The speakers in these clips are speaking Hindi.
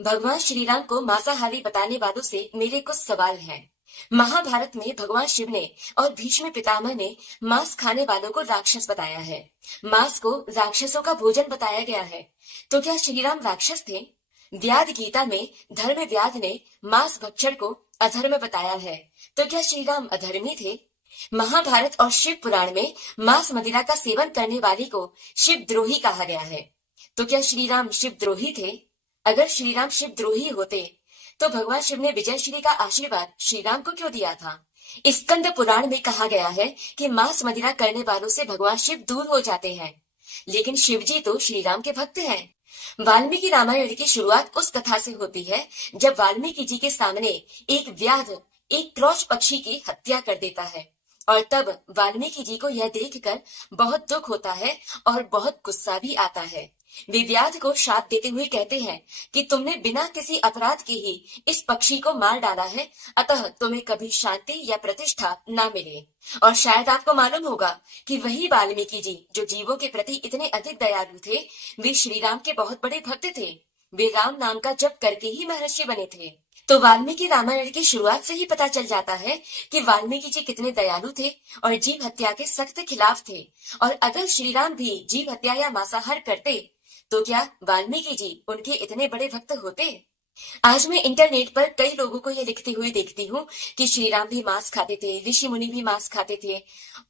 भगवान श्री राम को मांसाहारी बताने वालों से मेरे कुछ सवाल हैं। महाभारत में भगवान शिव ने और भीष्म पितामह ने मांस खाने वालों को राक्षस बताया है। मांस को राक्षसों का भोजन बताया गया है। तो क्या श्री राम राक्षस थे? व्याद गीता में धर्म व्याध ने मांस भक्षण को अधर्म बताया है। तो क्या श्री राम अधर्मी थे? महाभारत और शिव पुराण में मांस मदिरा का सेवन करने वाले को शिव द्रोही कहा गया है। तो क्या श्री राम शिव द्रोही थे? अगर श्री राम शिव द्रोही होते तो भगवान शिव ने विजय श्री का आशीर्वाद श्री राम को क्यों दिया था? स्कंद पुराण में कहा गया है कि मांस मदिरा करने वालों से भगवान शिव दूर हो जाते हैं, लेकिन शिव जी तो श्री राम के भक्त हैं। वाल्मीकि रामायण की शुरुआत उस कथा से होती है जब वाल्मीकि जी के सामने एक व्याध एक क्रॉच पक्षी की हत्या कर देता है, और तब वाल्मीकि जी को यह देखकर बहुत दुख होता है और बहुत गुस्सा भी आता है। वे व्याध को शाप देते हुए कहते हैं कि तुमने बिना किसी अपराध के ही इस पक्षी को मार डाला है, अतः तुम्हें कभी शांति या प्रतिष्ठा न मिले। और शायद आपको मालूम होगा कि वही वाल्मीकि जी जो जीवों के प्रति इतने अधिक दयालु थे, वे श्री राम के बहुत बड़े भक्त थे। वे राम नाम का जप करके ही महर्षि बने थे। तो वाल्मीकि रामायण की शुरुआत से ही पता चल जाता है कि वाल्मीकि जी कितने दयालु थे और जीव हत्या के सख्त खिलाफ थे। और अगर श्री राम भी जीव हत्या या मांसाहार करते तो क्या वाल्मीकि जी उनके इतने बड़े भक्त होते? आज मैं इंटरनेट पर कई लोगों को ये लिखते हुए देखती हूँ कि श्री राम भी मांस खाते थे, ऋषि मुनि भी मांस खाते थे,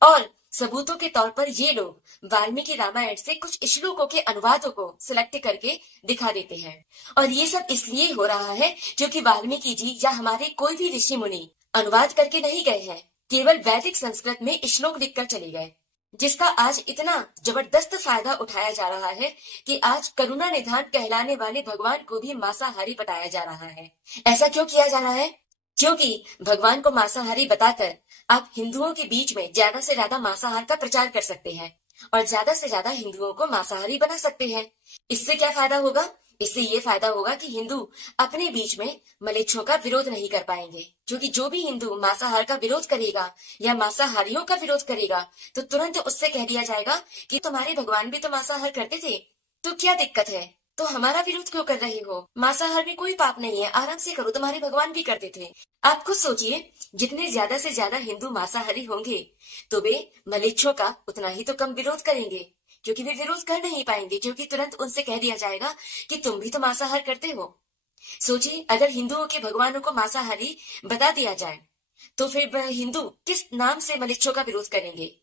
और सबूतों के तौर पर ये लोग वाल्मीकि रामायण से कुछ श्लोकों के अनुवादों को सिलेक्ट करके दिखा देते हैं। और ये सब इसलिए हो रहा है क्योंकि वाल्मीकि जी या हमारे कोई भी ऋषि मुनि अनुवाद करके नहीं गए हैं, केवल वैदिक संस्कृत में श्लोक लिखकर चले गए, जिसका आज इतना जबरदस्त फायदा उठाया जा रहा है कि आज करुणा निधान कहलाने वाले भगवान को भी मांसाहारी बताया जा रहा है। ऐसा क्यों किया जा रहा है? क्योंकि भगवान को मांसाहारी बताकर आप हिंदुओं के बीच में ज्यादा से ज्यादा मांसाहार का प्रचार कर सकते हैं और ज्यादा से ज्यादा हिंदुओं को मांसाहारी बना सकते हैं। इससे क्या फायदा होगा? इससे ये फायदा होगा कि हिंदू अपने बीच में मलेच्छों का विरोध नहीं कर पाएंगे, क्योंकि जो भी हिंदू मांसाहार का विरोध करेगा या मांसाहारियों का विरोध करेगा तो तुरंत उससे कह दिया जाएगा कि तुम्हारे भगवान भी तो मांसाहार करते थे, तो क्या दिक्कत है? तो हमारा विरोध क्यों कर रहे हो? मांसाहार में कोई पाप नहीं है, आराम से करो, तुम्हारे भगवान भी करते थे। आप खुद सोचिए, जितने ज्यादा से ज्यादा हिंदू मांसाहारी होंगे तो वे मलेच्छों का उतना ही तो कम विरोध करेंगे, क्योंकि वे विरोध कर नहीं पाएंगे, क्योंकि तुरंत उनसे कह दिया जाएगा कि तुम भी तो मांसाहार करते हो। सोचिए, अगर हिंदुओं के भगवानों को मांसाहारी बता दिया जाए तो फिर हिंदू किस नाम से मलेच्छों का विरोध करेंगे?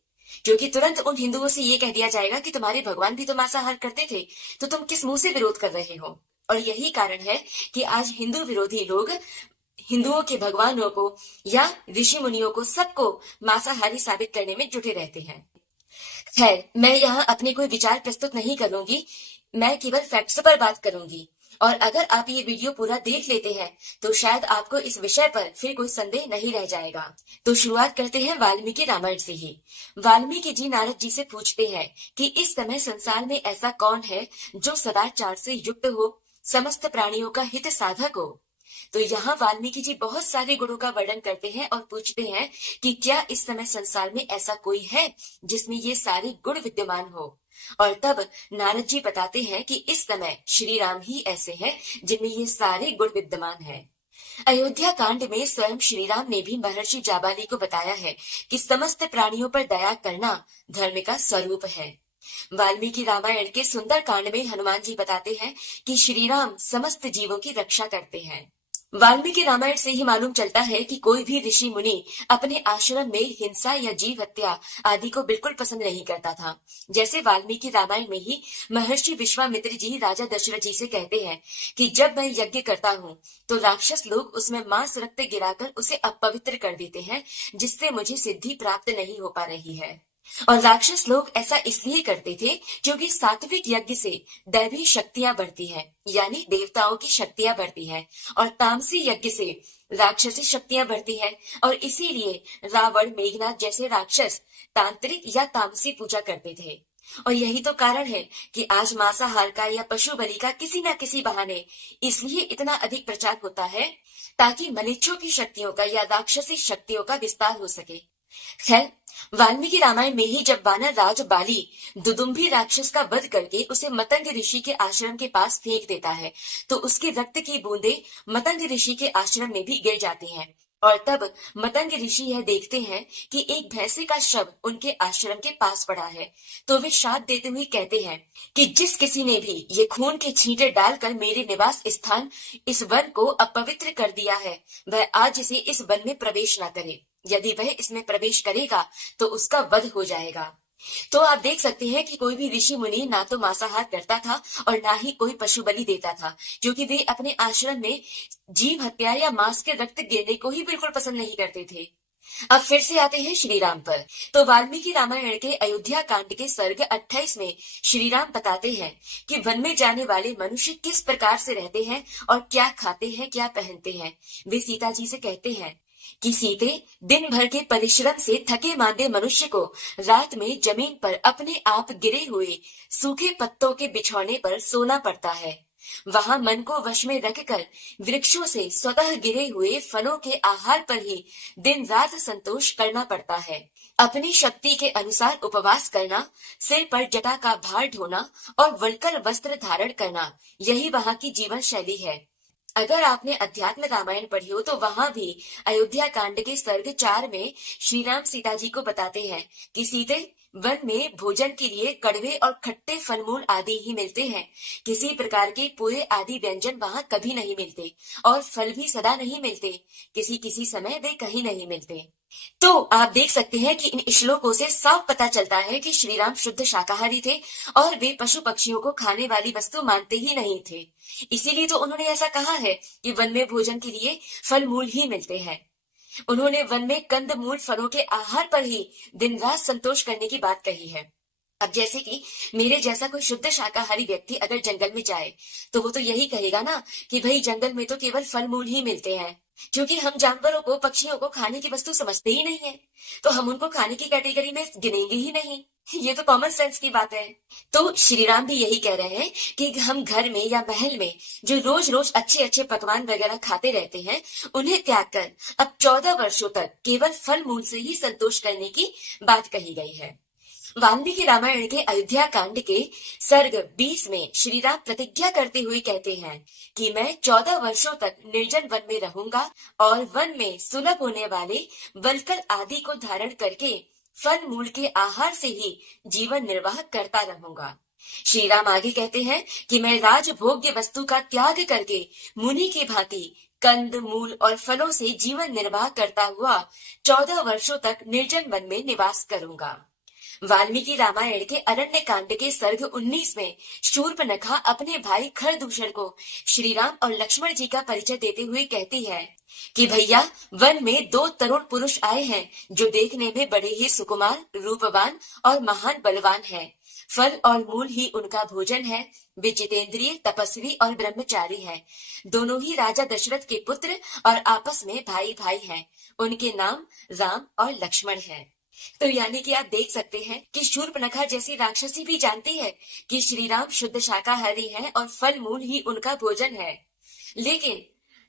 क्योंकि तुरंत उन हिंदुओं से ये कह दिया जाएगा कि तुम्हारे भगवान भी तो मांसाहार करते थे, तो तुम किस मुंह से विरोध कर रहे हो? और यही कारण है कि आज हिंदू विरोधी लोग हिंदुओं के भगवानों को या ऋषि मुनियों को सबको मांसाहारी साबित करने में जुटे रहते हैं। खैर, मैं यहाँ अपने कोई विचार प्रस्तुत नहीं करूंगी, मैं केवल फैक्ट्स पर बात करूंगी। और अगर आप ये वीडियो पूरा देख लेते हैं तो शायद आपको इस विषय पर फिर कोई संदेह नहीं रह जाएगा। तो शुरुआत करते हैं वाल्मीकि रामायण से ही। वाल्मीकि जी नारद जी से पूछते हैं कि इस समय संसार में ऐसा कौन है जो सदाचार से युक्त हो, समस्त प्राणियों का हित साधक हो। तो यहाँ वाल्मीकि जी बहुत सारे गुणों का वर्णन करते हैं और पूछते हैं कि क्या इस समय संसार में ऐसा कोई है जिसमें ये सारे गुण विद्यमान हो। और तब नारद जी बताते हैं कि इस समय श्री राम ही ऐसे हैं जिनमें ये सारे गुण विद्यमान हैं। अयोध्या कांड में स्वयं श्री राम ने भी महर्षि जाबाली को बताया है कि समस्त प्राणियों पर दया करना धर्म का स्वरूप है। वाल्मीकि रामायण के सुंदर कांड में हनुमान जी बताते हैं कि श्री राम समस्त जीवों की रक्षा करते हैं। वाल्मीकि रामायण से ही मालूम चलता है कि कोई भी ऋषि मुनि अपने आश्रम में हिंसा या जीव हत्या आदि को बिल्कुल पसंद नहीं करता था। जैसे वाल्मीकि रामायण में ही महर्षि विश्वामित्र जी राजा दशरथ जी से कहते हैं कि जब मैं यज्ञ करता हूँ तो राक्षस लोग उसमें मांस रक्त गिराकर उसे अपवित्र कर देते हैं, जिससे मुझे सिद्धि प्राप्त नहीं हो पा रही है। और राक्षस लोग ऐसा इसलिए करते थे क्योंकि सात्विक यज्ञ से दैवी शक्तियां बढ़ती हैं, यानी देवताओं की शक्तियां बढ़ती हैं, और तामसी यज्ञ से राक्षसी शक्तियां बढ़ती हैं। और इसीलिए रावण, मेघनाथ जैसे राक्षस तांत्रिक या तामसी पूजा करते थे। और यही तो कारण है कि आज मांसाहार का या पशु बलि का किसी न किसी बहाने इसलिए इतना अधिक प्रचार होता है ताकि मलेच्छों की शक्तियों का या राक्षसी शक्तियों का विस्तार हो सके। खैर, वाल्मीकि रामायण में ही जब वानर राज बाली दुदुम्भी राक्षस का वध करके उसे मतंग ऋषि के आश्रम के पास फेंक देता है, तो उसके रक्त की बूंदें मतंग ऋषि के आश्रम में भी गिर जाती हैं। और तब मतंग ऋषि यह देखते हैं कि एक भैंसे का शव उनके आश्रम के पास पड़ा है, तो वे श्राप देते हुए कहते हैं कि जिस किसी ने भी ये खून के छींटे डालकर मेरे निवास स्थान इस वन को अपवित्र कर दिया है, वह आज से इस वन में प्रवेश न करे। यदि वह इसमें प्रवेश करेगा तो उसका वध हो जाएगा। तो आप देख सकते हैं कि कोई भी ऋषि मुनि ना तो मांसाहार करता था और ना ही कोई पशु बलि देता था, क्योंकि वे अपने आश्रम में जीव हत्या या मांस के रक्त गिरने को ही बिल्कुल पसंद नहीं करते थे। अब फिर से आते हैं श्री राम पर। तो वाल्मीकि रामायण के अयोध्या कांड के सर्ग 28 में श्री राम बताते हैं कि वन में जाने वाले मनुष्य किस प्रकार से रहते हैं और क्या खाते हैं, क्या पहनते हैं। वे सीता जी से कहते हैं कि सीते, दिन भर के परिश्रम से थके मांदे मनुष्य को रात में जमीन पर अपने आप गिरे हुए सूखे पत्तों के बिछौने पर सोना पड़ता है। वहां मन को वश में रखकर वृक्षों से स्वतः गिरे हुए फलों के आहार पर ही दिन रात संतोष करना पड़ता है। अपनी शक्ति के अनुसार उपवास करना, सिर पर जटा का भार ढोना और वलकर वस्त्र धारण करना, यही वहां की जीवन शैली है। अगर आपने अध्यात्म रामायण पढ़ी हो तो वहां भी अयोध्या कांड के सर्ग 4 में श्री राम सीता जी को बताते हैं कि सीते, वन में भोजन के लिए कड़वे और खट्टे फलमूल आदि ही मिलते हैं। किसी प्रकार के पूरे आदि व्यंजन वहां कभी नहीं मिलते और फल भी सदा नहीं मिलते। किसी किसी समय वे कहीं नहीं मिलते। तो आप देख सकते हैं कि इन श्लोकों से साफ पता चलता है कि श्री राम शुद्ध शाकाहारी थे और वे पशु पक्षियों को खाने वाली वस्तु मानते ही नहीं थे। इसीलिए तो उन्होंने ऐसा कहा है कि वन में भोजन के लिए फल मूल ही मिलते हैं। उन्होंने वन में कंद मूल फलों के आहार पर ही दिन रात संतोष करने की बात कही है। अब जैसे कि मेरे जैसा कोई शुद्ध शाकाहारी व्यक्ति अगर जंगल में जाए तो वो तो यही कहेगा ना कि भाई जंगल में तो केवल फल मूल ही मिलते हैं, क्योंकि हम जानवरों को, पक्षियों को खाने की वस्तु समझते ही नहीं है, तो हम उनको खाने की कैटेगरी में गिनेंगे ही नहीं। ये तो कॉमन सेंस की बात है। तो श्री राम भी यही कह रहे हैं कि हम घर में या महल में जो रोज रोज अच्छे अच्छे पकवान वगैरह खाते रहते हैं, उन्हें त्याग कर अब 14 वर्षों तक केवल फल मूल से ही संतोष करने की बात कही गई है। वाल्मीकि रामायण के अयोध्या कांड के सर्ग 20 में श्री राम प्रतिज्ञा करते हुए कहते हैं कि मैं 14 वर्षों तक निर्जन वन में रहूंगा और वन में सुलभ होने वाले वलकल आदि को धारण करके फल मूल के आहार से ही जीवन निर्वाह करता रहूंगा। श्री राम आगे कहते हैं कि मैं राजभोग्य वस्तु का त्याग करके मुनि की भांति कंद मूल और फलों से जीवन निर्वाह करता हुआ 14 वर्षों तक निर्जन वन में निवास करूंगा। वाल्मीकि रामायण के अरण्य कांड के सर्ग 19 में शूर्पणखा अपने भाई खरदूषण को श्री राम और लक्ष्मण जी का परिचय देते हुए कहती है कि भैया, वन में 2 तरुण पुरुष आए हैं जो देखने में बड़े ही सुकुमार, रूपवान और महान बलवान हैं। फल और मूल ही उनका भोजन है। वे जितेंद्रिय, तपस्वी और ब्रह्मचारी हैं। दोनों ही राजा दशरथ के पुत्र और आपस में भाई भाई हैं। उनके नाम राम और लक्ष्मण हैं। तो यानी कि आप देख सकते हैं कि शूर्पणखा जैसी राक्षसी भी जानती है कि श्री राम शुद्ध शाकाहारी हैं और फल मूल ही उनका भोजन है। लेकिन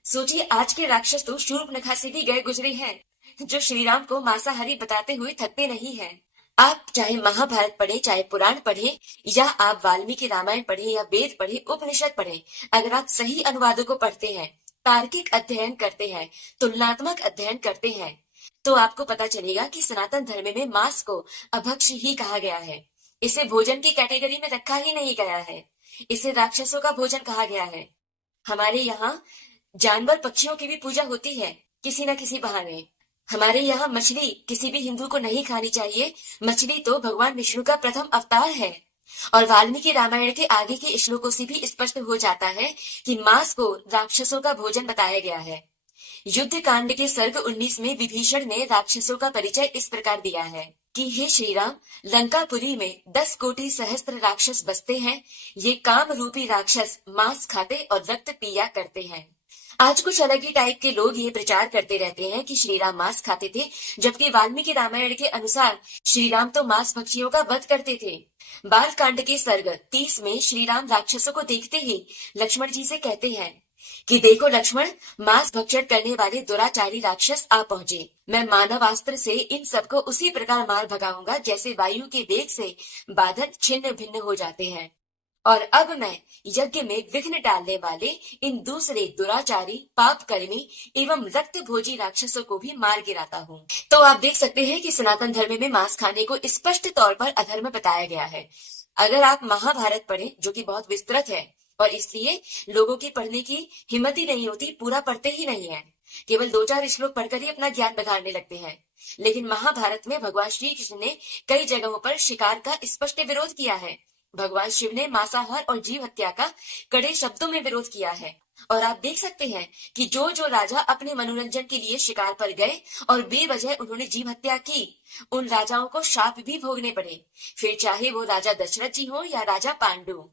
सोचिए, आज के राक्षस तो शूर्पणखा से भी गए गुजरे हैं, जो श्री राम को मांसाहारी बताते हुए थकते नहीं हैं। आप चाहे महाभारत पढ़े, चाहे पुराण पढ़े, या आप वाल्मीकि रामायण पढ़े या वेद पढ़े, उपनिषद पढ़े, अगर आप सही अनुवादों को पढ़ते हैं, तार्किक अध्ययन करते हैं, तुलनात्मक अध्ययन करते हैं, तो आपको पता चलेगा कि सनातन धर्म में मांस को अभक्ष ही कहा गया है। इसे भोजन की कैटेगरी में रखा ही नहीं गया है। इसे राक्षसों का भोजन कहा गया है। हमारे यहाँ जानवर पक्षियों की भी पूजा होती है किसी न किसी बहाने। हमारे यहाँ मछली किसी भी हिंदू को नहीं खानी चाहिए। मछली तो भगवान विष्णु का प्रथम अवतार है। और वाल्मीकि रामायण के आगे के श्लोकों से भी स्पष्ट हो जाता है कि मांस को राक्षसों का भोजन बताया गया है। युद्ध कांड के सर्ग 19 में विभीषण ने राक्षसों का परिचय इस प्रकार दिया है कि हे श्री राम, लंकापुरी में 10 कोटि सहस्त्र राक्षस बसते हैं। ये काम रूपी राक्षस मांस खाते और रक्त पिया करते हैं। आज कुछ अलग ही टाइप के लोग ये प्रचार करते रहते हैं कि श्री राम मांस खाते थे, जबकि वाल्मीकि रामायण के अनुसार श्री राम तो मांस पक्षियों का वध करते थे। बाल कांड के सर्ग 30 में श्री राम राक्षसों को देखते ही लक्ष्मण जी से कहते हैं कि देखो लक्ष्मण, मांस भक्षण करने वाले दुराचारी राक्षस आ पहुंचे। मैं मानवास्त्र से इन सबको उसी प्रकार मार भगाऊंगा जैसे वायु के वेग से बादल छिन्न भिन्न हो जाते हैं। और अब मैं यज्ञ में विघ्न डालने वाले इन दूसरे दुराचारी, पाप कर्मी एवं रक्त भोजी राक्षसों को भी मार गिराता हूँ। तो आप देख सकते हैं कि सनातन धर्म में मांस खाने को स्पष्ट तौर पर अधर्म बताया गया है। अगर आप महाभारत पढ़ें, जो कि बहुत विस्तृत है, और इसलिए लोगों की पढ़ने की हिम्मत ही नहीं होती, पूरा पढ़ते ही नहीं है, केवल 2-4 श्लोक पढ़कर ही अपना ज्ञान बघाड़ने लगते हैं। लेकिन महाभारत में भगवान श्री कृष्ण ने कई जगहों पर शिकार का स्पष्ट विरोध किया है। भगवान शिव ने मांसाहार और जीव हत्या का कड़े शब्दों में विरोध किया है। और आप देख सकते हैं कि जो जो राजा अपने मनोरंजन के लिए शिकार पर गए और बेवजह उन्होंने जीव हत्या की, उन राजाओं को शाप भी भोगने पड़े, फिर चाहे वो राजा दशरथ जी हो या राजा पांडु।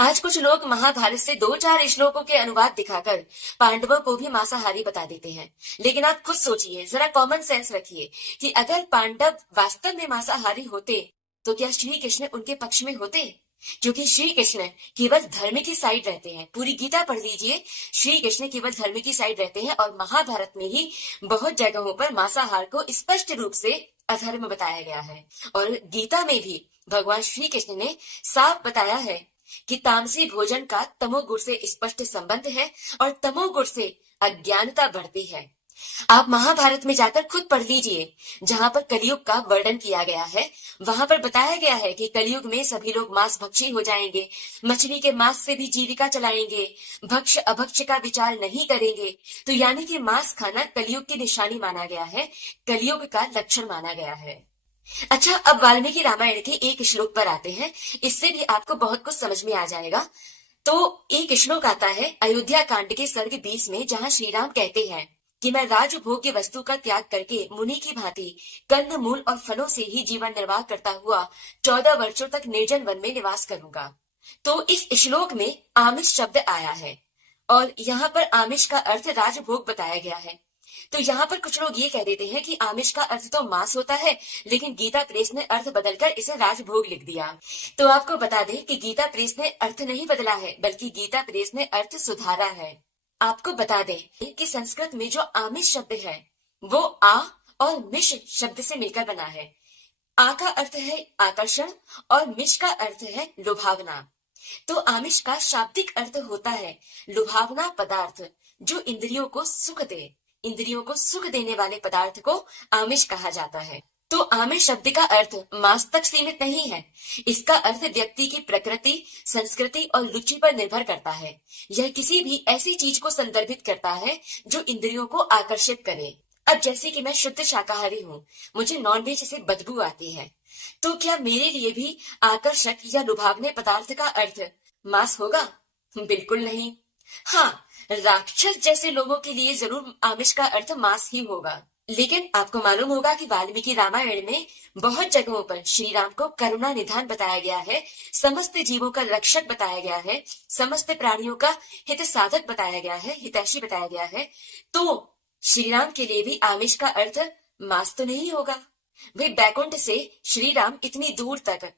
आज कुछ लोग महाभारत से 2-4 श्लोकों के अनुवाद दिखाकर पांडवों को भी मांसाहारी बता देते हैं। लेकिन आप खुद सोचिए, जरा कॉमन सेंस रखिए कि अगर पांडव वास्तव में मांसाहारी होते तो क्या श्री कृष्ण उनके पक्ष में होते? क्योंकि श्री कृष्ण केवल धर्म की साइड रहते हैं। पूरी गीता पढ़ लीजिए, श्री कृष्ण केवल धर्म की साइड रहते हैं। और महाभारत में ही बहुत जगहों पर मांसाहार को स्पष्ट रूप से अधर्म बताया गया है। और गीता में भी भगवान श्री कृष्ण ने साफ बताया है कि तामसी भोजन का तमोगुण से स्पष्ट संबंध है और तमोगुण से अज्ञानता बढ़ती है। आप महाभारत में जाकर खुद पढ़ लीजिए, जहाँ पर कलयुग का वर्णन किया गया है। वहां पर बताया गया है कि कलयुग में सभी लोग मांस भक्षी हो जाएंगे, मछली के मांस से भी जीविका चलाएंगे, भक्ष अभक्ष का विचार नहीं करेंगे। तो यानी कि मांस खाना कलयुग की निशानी माना गया है, कलयुग का लक्षण माना गया है। अच्छा, अब वाल्मीकि रामायण के एक श्लोक पर आते हैं। इससे भी आपको बहुत कुछ समझ में आ जाएगा। तो एक श्लोक आता है अयोध्या कांड के सर्ग 20 में, जहाँ श्री राम कहते हैं कि मैं राजभोग्य वस्तु का त्याग करके मुनि की भांति कंद मूल और फलों से ही जीवन निर्वाह करता हुआ 14 वर्षों तक निर्जन वन में निवास करूंगा। तो इस श्लोक में आमिष शब्द आया है और यहाँ पर आमिष का अर्थ राजभोग बताया गया है। तो यहाँ पर कुछ लोग ये कह देते हैं कि आमिष का अर्थ तो मांस होता है, लेकिन गीता प्रेस ने अर्थ बदलकर इसे राजभोग लिख दिया। तो आपको बता दें कि गीता प्रेस ने अर्थ नहीं बदला है, बल्कि गीता प्रेस ने अर्थ सुधारा है। आपको बता दें कि संस्कृत में जो आमिष शब्द है वो आ और मिश शब्द से मिलकर बना है। आ का अर्थ है आकर्षण और मिश का अर्थ है लुभावना। तो आमिष का शाब्दिक अर्थ होता है लुभावना पदार्थ, जो इंद्रियों को सुख दे। इंद्रियों को सुख देने वाले पदार्थ को आमिष कहा जाता है। तो आमिष शब्द का अर्थ मांस तक सीमित नहीं है। इसका अर्थ व्यक्ति की प्रकृति, संस्कृति और रुचि पर निर्भर करता है। यह किसी भी ऐसी चीज को संदर्भित करता है जो इंद्रियों को आकर्षित करे। अब जैसे कि मैं शुद्ध शाकाहारी हूँ, मुझे नॉनवेज से बदबू आती है, तो क्या मेरे लिए भी आकर्षक या लुभावने पदार्थ का अर्थ मांस होगा? बिल्कुल नहीं। हाँ, राक्षस जैसे लोगों के लिए जरूर आमिष का अर्थ मांस ही होगा। लेकिन आपको मालूम होगा कि वाल्मीकि रामायण में बहुत जगहों पर श्री राम को करुणा निधान बताया गया है, समस्त जीवों का रक्षक बताया गया है, समस्त प्राणियों का हित साधक बताया गया है, हितैषी बताया गया है। तो श्री राम के लिए भी आमिष का अर्थ मांस तो नहीं होगा। वे बैकुंठ से श्री राम इतनी दूर तक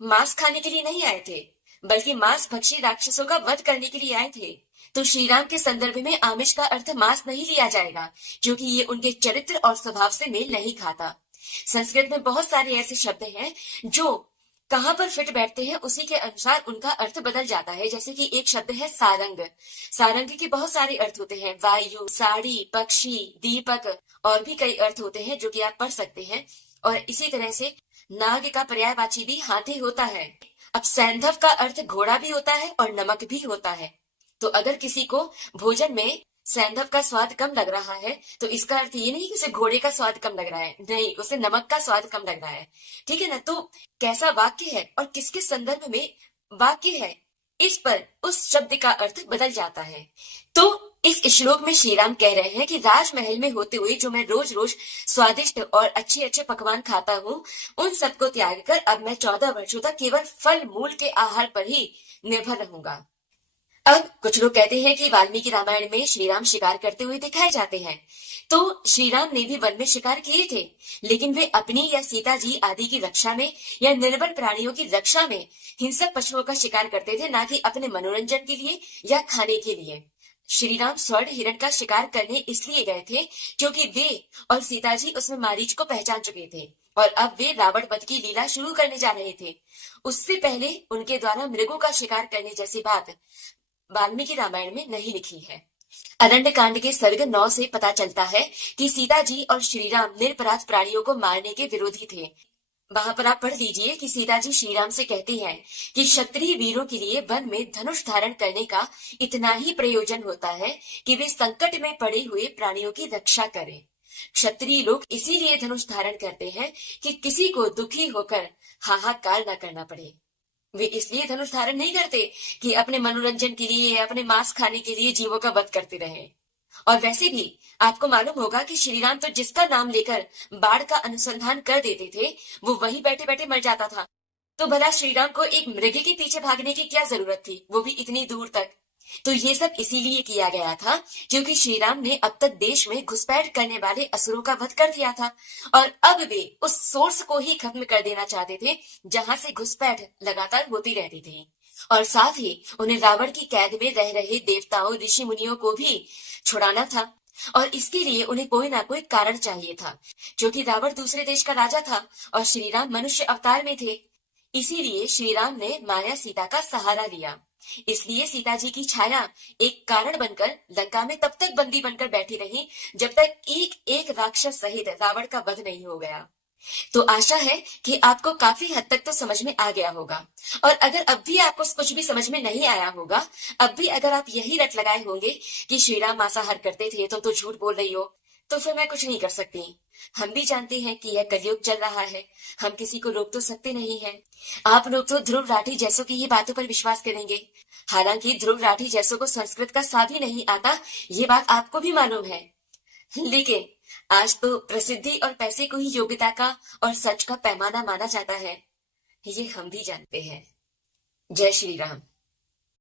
मांस खाने के लिए नहीं आए थे, बल्कि मांस भक्षी राक्षसों का वध करने के लिए आए थे। तो श्री राम के संदर्भ में आमिष का अर्थ मांस नहीं लिया जाएगा, क्योंकि ये उनके चरित्र और स्वभाव से मेल नहीं खाता। संस्कृत में बहुत सारे ऐसे शब्द हैं जो कहाँ पर फिट बैठते हैं उसी के अनुसार उनका अर्थ बदल जाता है। जैसे कि एक शब्द है सारंग। सारंग के बहुत सारे अर्थ होते हैं, वायु, साड़ी, पक्षी, दीपक, और भी कई अर्थ होते हैं जो कि आप पढ़ सकते हैं। और इसी तरह से नाग का पर्यायवाची भी हाथी होता है। अब सैंधव का अर्थ घोड़ा भी होता है और नमक भी होता है। तो अगर किसी को भोजन में सैंधव का स्वाद कम लग रहा है तो इसका अर्थ ये नहीं कि उसे घोड़े का स्वाद कम लग रहा है, नहीं, उसे नमक का स्वाद कम लग रहा है। ठीक है ना? तो कैसा वाक्य है और किसके संदर्भ में वाक्य है, इस पर उस शब्द का अर्थ बदल जाता है। तो इस श्लोक में श्री राम कह रहे हैं कि राजमहल में होते हुए जो मैं रोज रोज स्वादिष्ट और अच्छे अच्छे पकवान खाता हूँ, उन सबको त्याग कर अब मैं 14 वर्षों तक केवल फल मूल के आहार पर ही निर्भर रहूंगा। अब कुछ लोग कहते हैं कि वाल्मीकि रामायण में श्री राम शिकार करते हुए दिखाए जाते हैं। तो श्री राम ने भी वन में शिकार किए थे, लेकिन वे अपनी या सीता जी आदि की रक्षा में या निर्बल प्राणियों की रक्षा में हिंसक पशुओं का शिकार करते थे, ना कि अपने मनोरंजन के लिए या खाने के लिए। श्री राम स्वर्ण हिरण का शिकार करने इसलिए गए थे क्योंकि वे और सीता जी उसमें मारीच को पहचान चुके थे और अब वे रावण वध की लीला शुरू करने जा रहे थे। उससे पहले उनके द्वारा मृगों का शिकार करने जैसी बात वाल्मीकि रामायण में नहीं लिखी है। अरण्य कांड के सर्ग 9 से पता चलता है कि सीता जी और श्री राम निरपराध प्राणियों को मारने के विरोधी थे। वहां पर आप पढ़ लीजिए कि सीता जी श्री राम से कहती हैं कि क्षत्रिय वीरों के लिए वन में धनुष धारण करने का इतना ही प्रयोजन होता है कि वे संकट में पड़े हुए प्राणियों की रक्षा करें। क्षत्रिय लोग इसीलिए धनुष धारण करते हैं कि किसी को दुखी होकर हाहाकार न करना पड़े। वे इसलिए धनुष धारण नहीं करते कि अपने मनोरंजन के लिए, अपने मांस खाने के लिए जीवों का वध करते रहे। और वैसे भी आपको मालूम होगा कि श्री राम तो जिसका नाम लेकर बाढ़ का अनुसंधान कर देते थे वो वहीं बैठे बैठे मर जाता था। तो भला श्री राम को एक मृग के पीछे भागने की क्या जरूरत थी, वो भी इतनी दूर तक। तो ये सब इसीलिए किया गया था क्योंकि श्री राम ने अब तक देश में घुसपैठ करने वाले असुरों का वध कर दिया था और अब वे उस सोर्स को ही खत्म कर देना चाहते थे जहां से घुसपैठ लगातार होती रहती थी। और साथ ही उन्हें रावण की कैद में रह रहे देवताओं, ऋषि मुनियों को भी छुड़ाना था और इसके लिए उन्हें कोई ना कोई कारण चाहिए था। क्योंकि रावण दूसरे देश का राजा था और श्री राम मनुष्य अवतार में थे, इसीलिए श्री राम ने माया सीता का सहारा लिया। इसलिए सीता जी की छाया एक कारण बनकर लंका में तब तक बंदी बनकर बैठी रही जब तक एक एक राक्षस सहित रावण का वध नहीं हो गया। तो आशा है कि आपको काफी हद तक तो समझ में आ गया होगा। और अगर अब भी आपको कुछ भी समझ में नहीं आया होगा, अब भी अगर आप यही रट लगाए होंगे कि श्री राम मांसाहार करते थे तो झूठ बोल रही हो, तो फिर मैं कुछ नहीं कर सकती। हम भी जानते हैं कि यह कलयुग चल रहा है, हम किसी को रोक तो सकते नहीं हैं। आप लोग तो ध्रुव राठी जैसों की ही बातों पर विश्वास करेंगे, हालांकि ध्रुव राठी जैसों को संस्कृत का सा भी नहीं आता, ये बात आपको भी मालूम है। लेकिन आज तो प्रसिद्धि और पैसे को ही योग्यता का और सच का पैमाना माना जाता है, ये हम भी जानते हैं। जय श्री राम।